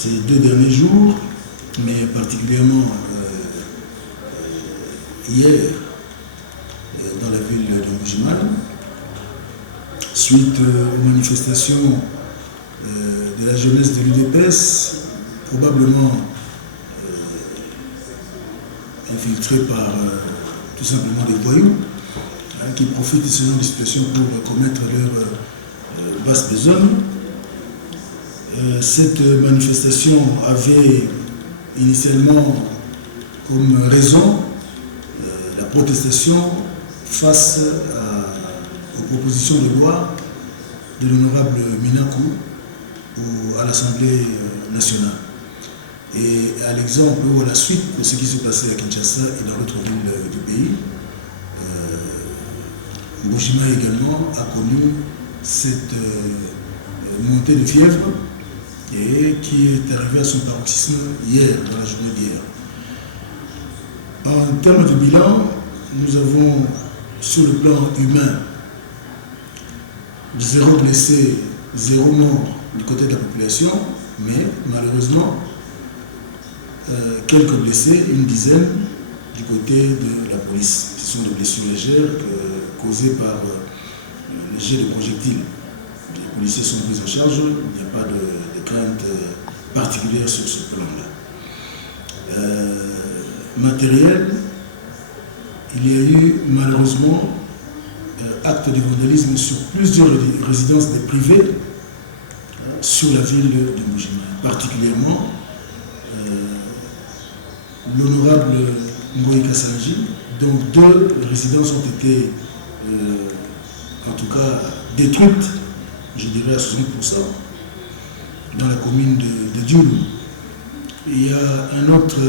ces 2 derniers jours, mais particulièrement hier dans la ville de Mbuji-Mayi, suite aux manifestations de la jeunesse de l'UDPS, probablement infiltrés par tout simplement des voyous qui profitent de ce genre de situation pour commettre leur basse besogne. Cette manifestation avait initialement comme raison la protestation face aux propositions de loi de l'honorable Minakou à l'Assemblée nationale. Et à l'exemple ou à la suite de ce qui s'est passé à Kinshasa et dans d'autres villes du pays, Mbuji-Mayi également a connu cette montée de fièvre et qui est arrivée à son paroxysme hier, dans la journée d'hier. En termes de bilan, nous avons sur le plan humain 0 blessé, 0 mort du côté de la population, mais malheureusement quelques blessés, une dizaine du côté de la police. Ce sont des blessures légères causées par le jet de projectiles. Les policiers sont pris en charge, il n'y a pas de crainte particulière sur ce plan-là. Matériel, il y a eu malheureusement acte de vandalisme sur plusieurs résidences des privés sur la ville de Mbuji-Mayi, particulièrement l'honorable Ngoï Kassanji, dont 2 résidences ont été en tout cas détruites, je dirais à 60%, dans la commune de Dioulou. Il y a un autre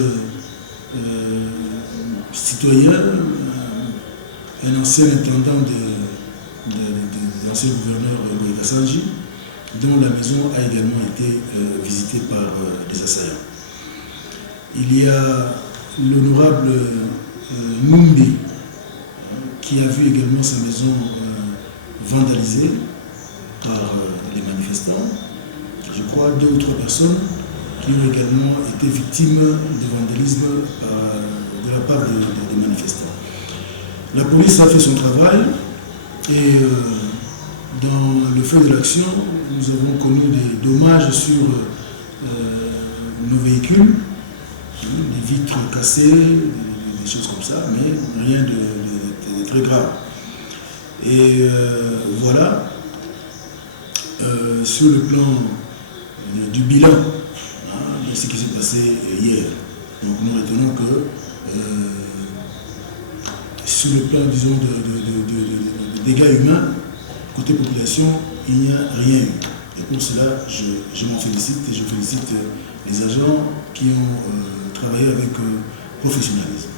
citoyen, un ancien intendant de l'ancien gouverneur Ngoï Kassanji, dont la maison a également été visitée par des assaillants. Il y a l'honorable Numbi qui a vu également sa maison vandalisée par les manifestants. Je crois 2 ou 3 personnes qui ont également été victimes de vandalisme de la part des manifestants. La police a fait son travail et dans le feu de l'action, nous avons connu des dommages sur nos véhicules, des vitres cassées, des choses comme ça, mais rien de très grave. Et voilà, sur le plan du bilan de ce qui s'est passé hier. Donc nous retenons que sur le plan, disons, de dégâts humains, côté population, il n'y a rien eu. Et pour cela, je m'en félicite et je félicite les agents qui ont travaillé avec professionnalisme.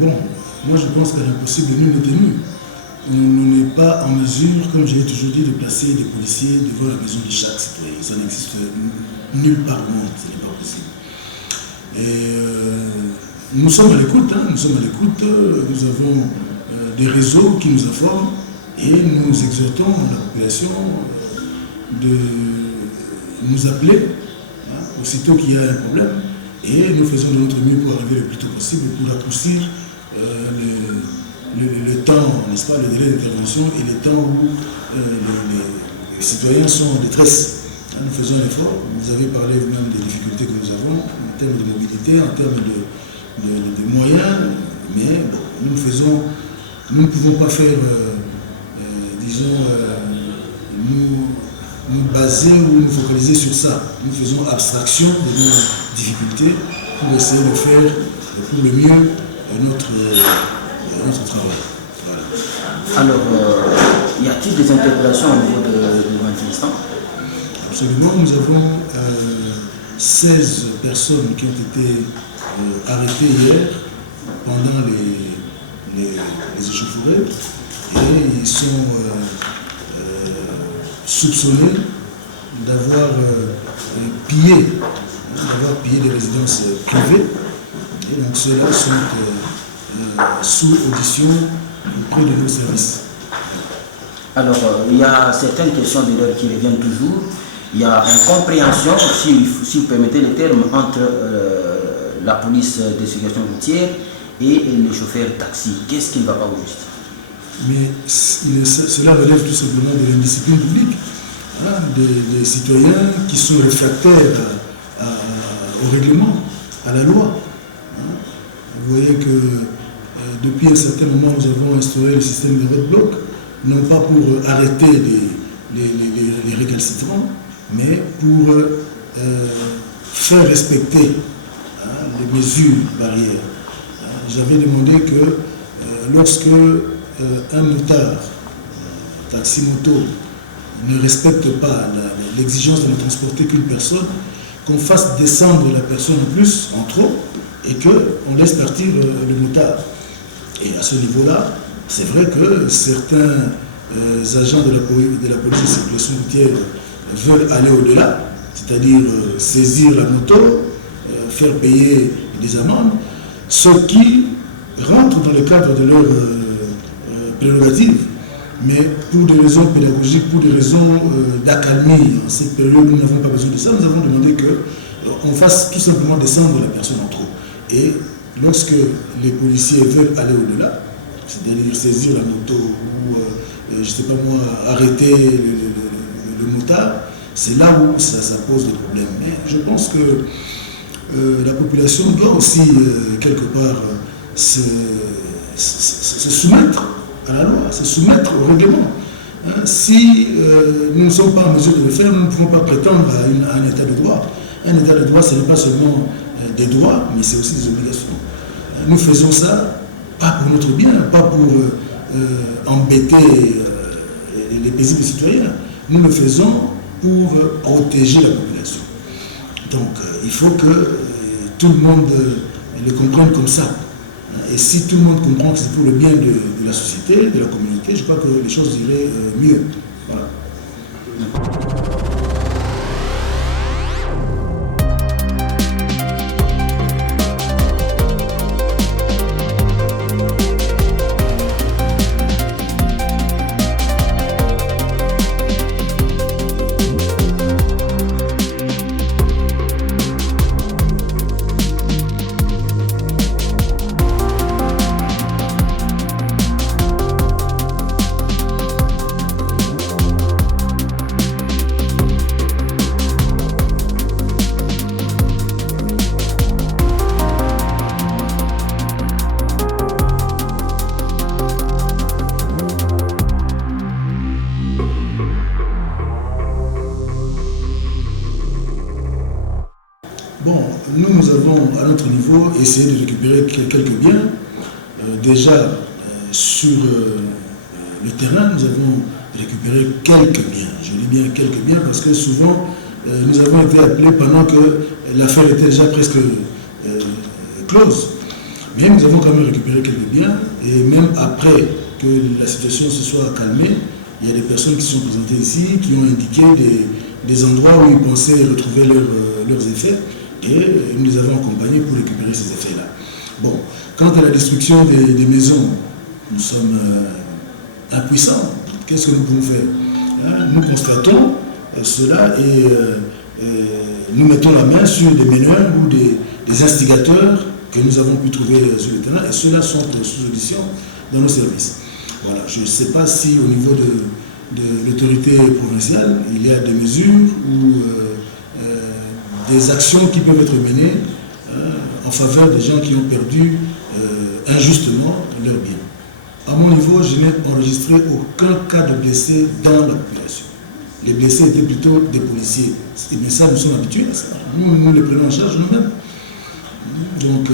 Bon, moi je pense qu'à l'impossible, nul n'est tenu. On n'est pas en mesure, comme j'ai toujours dit, de placer des policiers devant la maison de chaque citoyen. Ça n'existe nulle part au monde, ce n'est pas possible. Et nous sommes à l'écoute, nous avons des réseaux qui nous informent et nous exhortons la population de nous appeler aussitôt qu'il y a un problème et nous faisons de notre mieux pour arriver le plus tôt possible pour raccourcir le temps, n'est-ce pas, le délai d'intervention et le temps où les citoyens sont en détresse. Nous faisons un effort. Vous avez parlé vous-même des difficultés que nous avons en termes de mobilité, en termes de moyens, mais bon, nous ne pouvons pas faire, disons, disons, nous baser ou nous focaliser sur ça. Nous faisons abstraction de nos difficultés pour essayer de faire pour le mieux notre travail. Voilà. Alors, y a-t-il des interpellations au niveau de manifestants? Absolument, nous avons 16 personnes qui ont été arrêtées hier pendant les échauffourées et ils sont soupçonnés d'avoir pillé des résidences privées et donc ceux-là sont sous audition auprès de nos services. Alors, il y a certaines questions d'erreur qui reviennent toujours. Il y a incompréhension, si vous permettez le terme, entre la police de sécurité routière et les chauffeurs taxi. Qu'est-ce qui ne va pas au juste? Mais cela relève tout simplement de l'indiscipline publique, hein, des citoyens qui sont réfractaires au règlement, à la loi. Hein. Vous voyez que depuis un certain moment, nous avons instauré le système de roadblock, non pas pour arrêter les récalcitrants, mais pour faire respecter les mesures barrières. J'avais demandé que lorsque un motard, taxi-moto, ne respecte pas l'exigence de ne transporter qu'une personne, qu'on fasse descendre la personne en plus, en trop, et qu'on laisse partir le motard. Et à ce niveau-là, c'est vrai que certains agents de la police de circulation routière veulent aller au-delà, c'est-à-dire saisir la moto, faire payer des amendes, ce qui rentre dans le cadre de leur prérogatives. Mais pour des raisons pédagogiques, pour des raisons d'accalmie, en cette période, nous n'avons pas besoin de ça. Nous avons demandé qu'on fasse tout simplement descendre la personne en trop. Et lorsque les policiers veulent aller au-delà, c'est-à-dire saisir la moto ou, je ne sais pas moi, arrêter le motard, c'est là où ça pose des problèmes. Mais je pense que la population doit aussi, quelque part, se soumettre à la loi, se soumettre au règlement. Hein, si nous ne sommes pas en mesure de le faire, nous ne pouvons pas prétendre à un état de droit. Un état de droit, ce n'est pas seulement des droits, mais c'est aussi des obligations. Nous faisons ça pas pour notre bien, pas pour embêter les paisibles citoyens. Nous le faisons pour protéger la population. Donc il faut que tout le monde le comprenne comme ça. Et si tout le monde comprend que c'est pour le bien de la société, de la communauté, je crois que les choses iraient mieux. Voilà. Bon, nous avons à notre niveau essayé de récupérer quelques biens. Déjà, sur le terrain, nous avons récupéré quelques biens. Je dis bien quelques biens parce que souvent, nous avons été appelés pendant que l'affaire était déjà presque close. Mais nous avons quand même récupéré quelques biens et même après que la situation se soit calmée, il y a des personnes qui sont présentées ici qui ont indiqué des endroits où ils pensaient retrouver leurs effets. Et nous les avons accompagnés pour récupérer ces effets-là. Bon, quant à la destruction des maisons, nous sommes impuissants. Qu'est-ce que nous pouvons faire? Nous constatons cela et nous mettons la main sur des meneurs ou des instigateurs que nous avons pu trouver sur le terrain et ceux-là sont sous audition dans nos services. Voilà, je ne sais pas si au niveau de l'autorité provinciale, il y a des mesures ou des actions qui peuvent être menées en faveur des gens qui ont perdu injustement leurs biens. À mon niveau, je n'ai enregistré aucun cas de blessés dans la population. Les blessés étaient plutôt des policiers. Mais ça, nous sommes habitués à ça. Nous les prenons en charge nous-mêmes. Donc,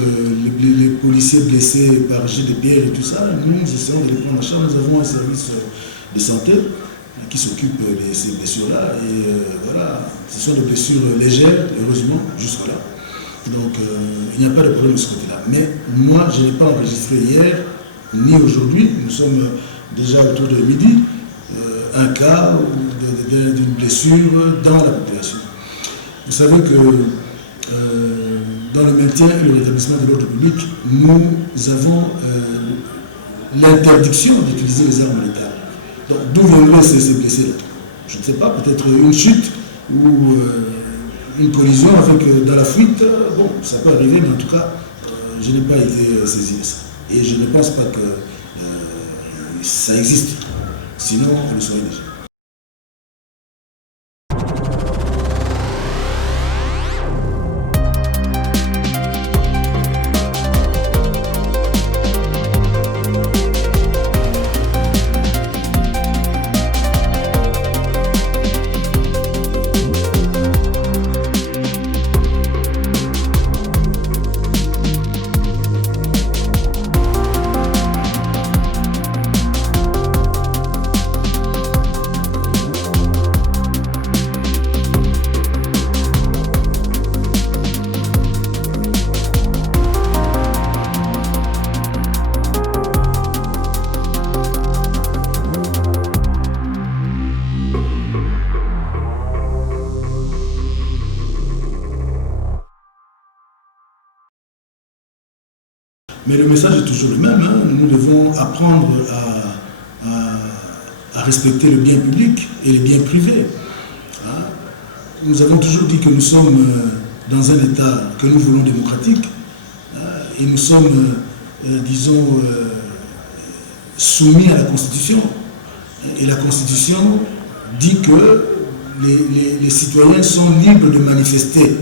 les policiers blessés par jet de pierre et tout ça, nous essayons de les prendre en charge. Nous avons un service de santé qui s'occupe de ces blessures-là. Et voilà, ce sont des blessures légères, heureusement, jusque-là. Donc, il n'y a pas de problème de ce côté-là. Mais moi, je n'ai pas enregistré hier, ni aujourd'hui. Nous sommes déjà autour de midi. Un cas d'une blessure dans la population. Vous savez que dans le maintien et le rétablissement de l'ordre public, nous avons l'interdiction d'utiliser les armes létales. Donc d'où viendraient ces blessés-là? Je ne sais pas, peut-être une chute ou une collision avec dans la fuite. Bon, ça peut arriver, mais en tout cas, je n'ai pas été saisi de ça. Et je ne pense pas que ça existe. Sinon, on le saurait déjà. Mais le message est toujours le même. Hein. Nous devons apprendre à respecter le bien public et le bien privé. Hein. Nous avons toujours dit que nous sommes dans un État que nous voulons démocratique. Et nous sommes, disons, soumis à la Constitution. Et la Constitution dit que les citoyens sont libres de manifester,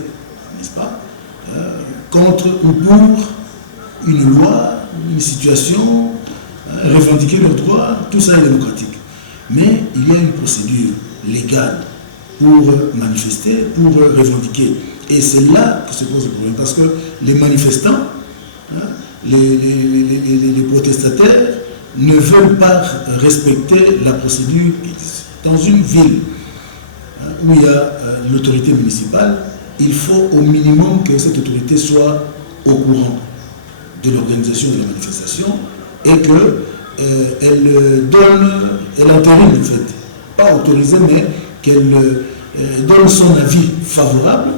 n'est-ce pas, contre ou pour une loi, une situation, revendiquer leurs droits, tout ça est démocratique. Mais il y a une procédure légale pour manifester, pour revendiquer. Et c'est là que se pose le problème, parce que les manifestants, les protestataires, ne veulent pas respecter la procédure qui existe. Dans une ville où il y a l'autorité municipale, il faut au minimum que cette autorité soit au courant de l'organisation de la manifestation et qu'elle entérine en fait, pas autorisée, mais qu'elle donne son avis favorable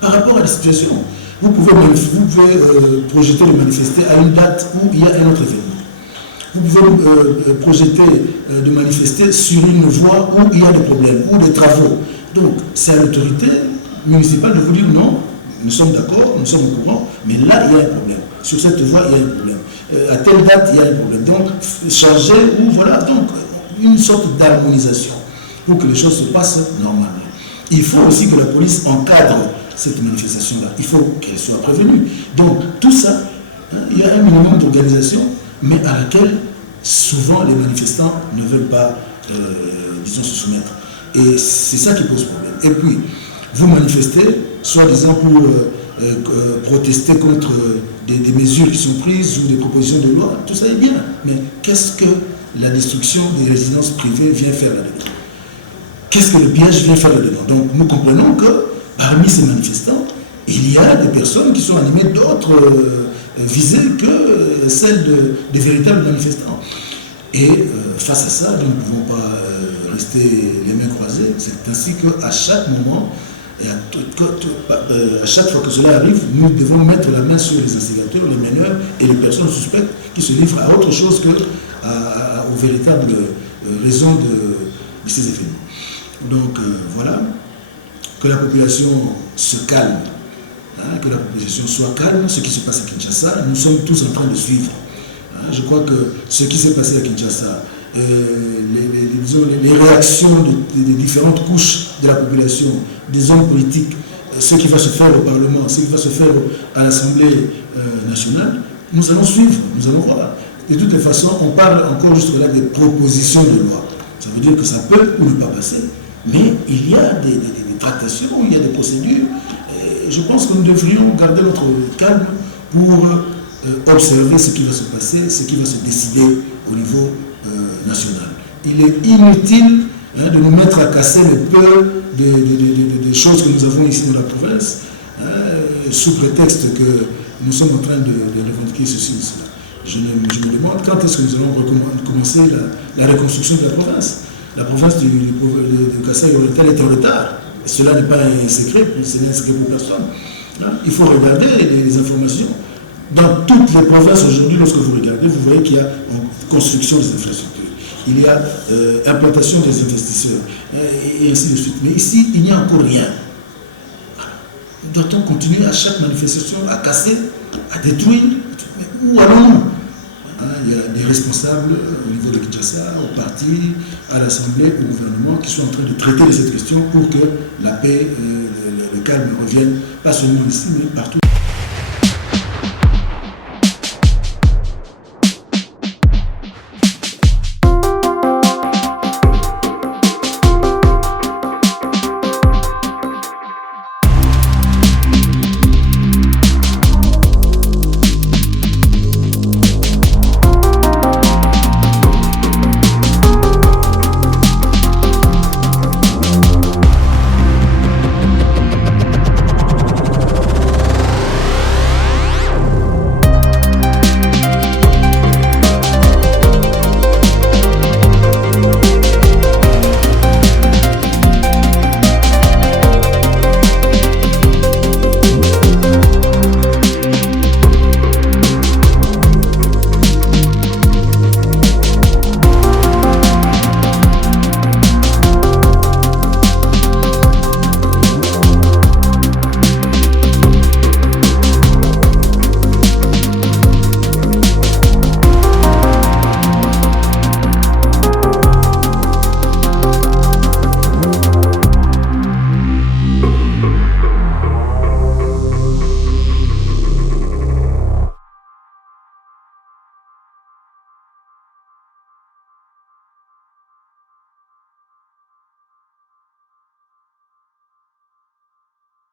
par rapport à la situation. Vous pouvez projeter de manifester à une date où il y a un autre événement. Vous pouvez projeter de manifester sur une voie où il y a des problèmes, ou des travaux. Donc, c'est à l'autorité municipale de vous dire non, nous sommes d'accord, nous sommes au courant, mais là, il y a un problème. Sur cette voie, il y a un problème. À telle date, il y a un problème. Donc, changer, ou voilà, donc, une sorte d'harmonisation pour que les choses se passent normalement. Il faut aussi que la police encadre cette manifestation-là. Il faut qu'elle soit prévenue. Donc, tout ça, il y a un minimum d'organisation, mais à laquelle souvent les manifestants ne veulent pas, disons, se soumettre. Et c'est ça qui pose problème. Et puis, vous manifestez, soi-disant pour protester contre des mesures qui sont prises ou des propositions de loi, tout ça est bien. Mais qu'est-ce que la destruction des résidences privées vient faire là-dedans? Qu'est-ce que le piège vient faire là-dedans? Donc, nous comprenons que parmi ces manifestants, il y a des personnes qui sont animées d'autres visées que celles des véritables manifestants. Et face à ça, nous ne pouvons pas rester les mains croisées. C'est ainsi qu'à chaque moment, et à chaque fois que cela arrive, nous devons mettre la main sur les instigateurs, les meneurs et les personnes suspectes qui se livrent à autre chose qu'aux véritables raisons de ces événements. Donc voilà, que la population se calme, que la population soit calme. Ce qui se passe à Kinshasa, nous sommes tous en train de suivre. Je crois que ce qui s'est passé à Kinshasa, les réactions des différentes couches de la population, des hommes politiques, ce qui va se faire au Parlement, ce qui va se faire à l'Assemblée nationale, nous allons suivre, nous allons voir. de toutes les façons, on parle encore jusque-là des propositions de loi. Ça veut dire que ça peut ou ne pas passer, mais il y a des tractations, il y a des procédures. Et je pense que nous devrions garder notre calme pour observer ce qui va se passer, ce qui va se décider au niveau national. Il est inutile de nous mettre à casser le peu des choses que nous avons ici dans la province, sous prétexte que nous sommes en train de revendiquer ceci ou cela. Je me demande quand est-ce que nous allons commencer la reconstruction de la province. La province de Kasaï-Oriental est en retard. Et cela n'est pas un secret, ce n'est un secret pour personne. Il faut regarder les informations. Dans toutes les provinces aujourd'hui, lorsque vous regardez, vous voyez qu'il y a construction des infrastructures. Il y a implantation des investisseurs, et ainsi de suite. Mais ici, il n'y a encore rien. Doit-on continuer à chaque manifestation à casser, à détruire? Où allons-nous? Il y a des responsables au niveau de Kinshasa, au parti, à l'Assemblée, au gouvernement, qui sont en train de traiter de cette question pour que la paix, le calme revienne, pas seulement ici, mais partout.